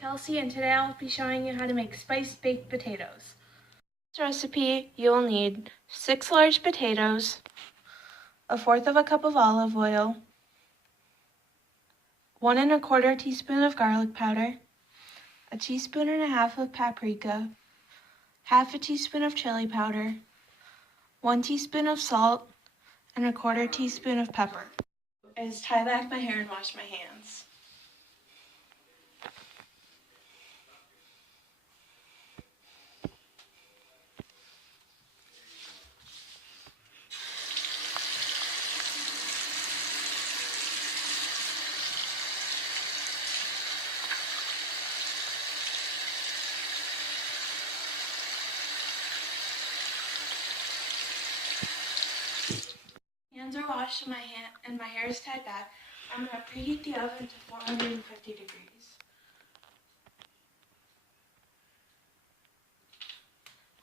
Kelsey, and today I'll be showing you how to make spiced baked potatoes. For this recipe, you will need 6 large potatoes, 1/4 cup of olive oil, 1 1/4 teaspoon of garlic powder, 1.5 teaspoons of paprika, 1/2 teaspoon of chili powder, 1 teaspoon of salt, and 1/4 teaspoon of pepper. Is tie back my hair and wash my hands. Hands are washed and my hair is tied back. I'm going to preheat the oven to 450 degrees.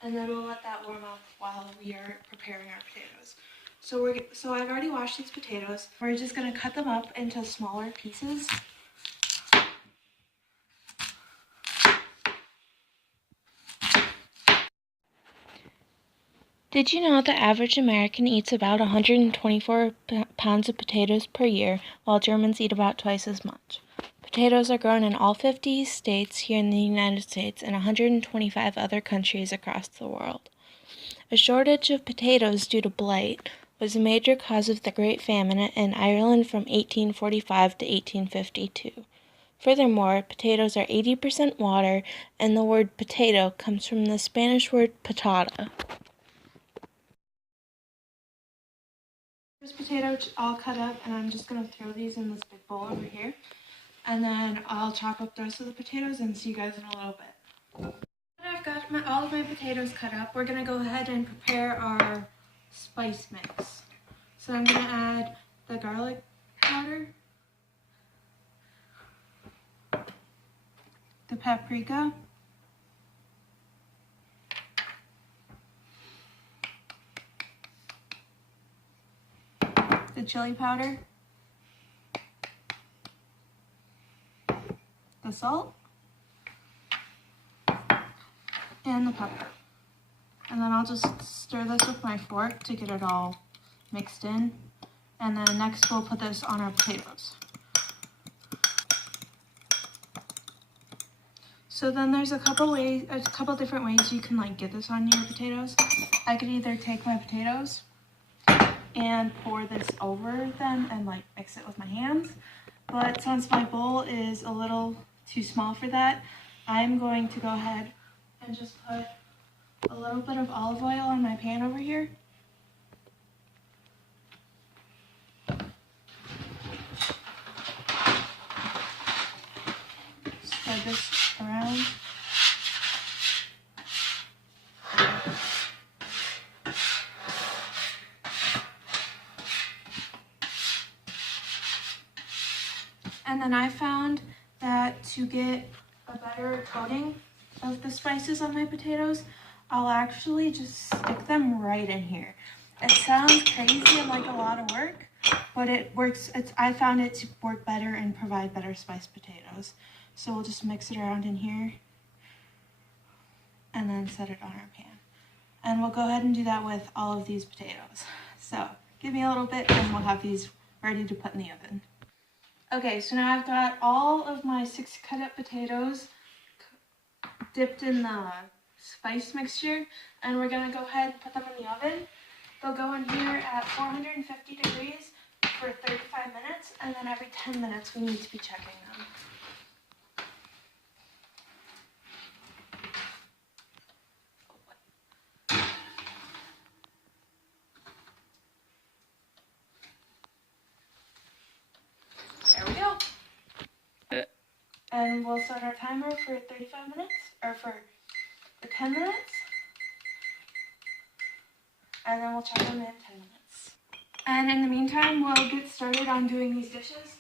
And then we'll let that warm up while we are preparing our potatoes. So I've already washed these potatoes. We're just going to cut them up into smaller pieces. Did you know the average American eats about 124 pounds of potatoes per year, while Germans eat about twice as much? Potatoes are grown in all 50 states here in the United States and 125 other countries across the world. A shortage of potatoes due to blight was a major cause of the Great Famine in Ireland from 1845 to 1852. Furthermore, potatoes are 80% water, and the word potato comes from the Spanish word patata. There's potatoes all cut up, and I'm just going to throw these in this big bowl over here. And then I'll chop up the rest of the potatoes and see you guys in a little bit. I've got all of my potatoes cut up. We're going to go ahead and prepare our spice mix. So I'm going to add the garlic powder, the paprika, the chili powder, the salt, and the pepper. And then I'll just stir this with my fork to get it all mixed in. And then next we'll put this on our potatoes. So then there's a couple different ways you can get this on your potatoes. I could either take my potatoes and pour this over them and mix it with my hands. But since my bowl is a little too small for that, I'm going to go ahead and just put a little bit of olive oil on my pan over here. Spread this around. And then I found that to get a better coating of the spices on my potatoes, I'll actually just stick them right in here. It sounds crazy and like a lot of work, but it works. I found it to work better and provide better spiced potatoes. So we'll just mix it around in here and then set it on our pan. And we'll go ahead and do that with all of these potatoes. So give me a little bit and we'll have these ready to put in the oven. Okay, so now I've got all of my 6 cut up potatoes dipped in the spice mixture, and we're going to go ahead and put them in the oven. They'll go in here at 450 degrees for 35 minutes, and then every 10 minutes we need to be checking them. There we go. And we'll set our timer for 35 minutes, or for 10 minutes. And then we'll check them in 10 minutes. And in the meantime, we'll get started on doing these dishes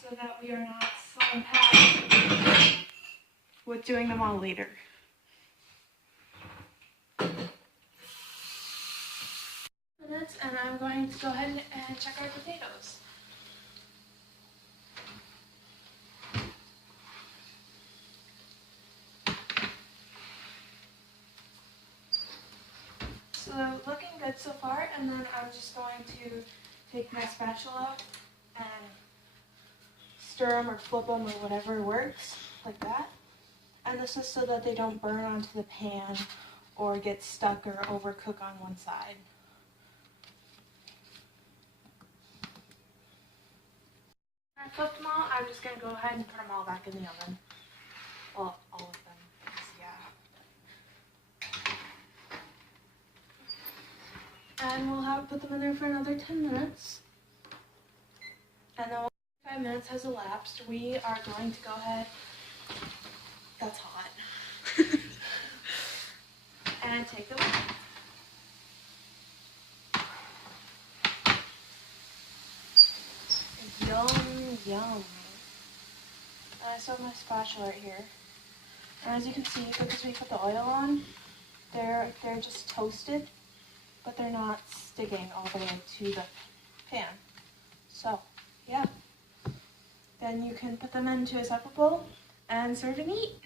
so that we are not slowing past with doing them all later. Minutes, and I'm going to go ahead and check our potatoes. good so far, and then I'm just going to take my spatula and stir them or flip them or whatever works, like that. And this is so that they don't burn onto the pan or get stuck or overcook on one side. I flipped them all. I'm just going to go ahead and put them all back in the oven. Well, all of them, yeah. And we'll put them in there for another 10 minutes. And then 5 minutes has elapsed, we are going to go ahead, that's hot, and take them out. Yum, yum. And I still have my spatula right here. And as you can see, because we put the oil on, they're just toasted, but they're not sticking all the way to the pan. So, yeah. Then you can put them into a separate bowl and serve and eat.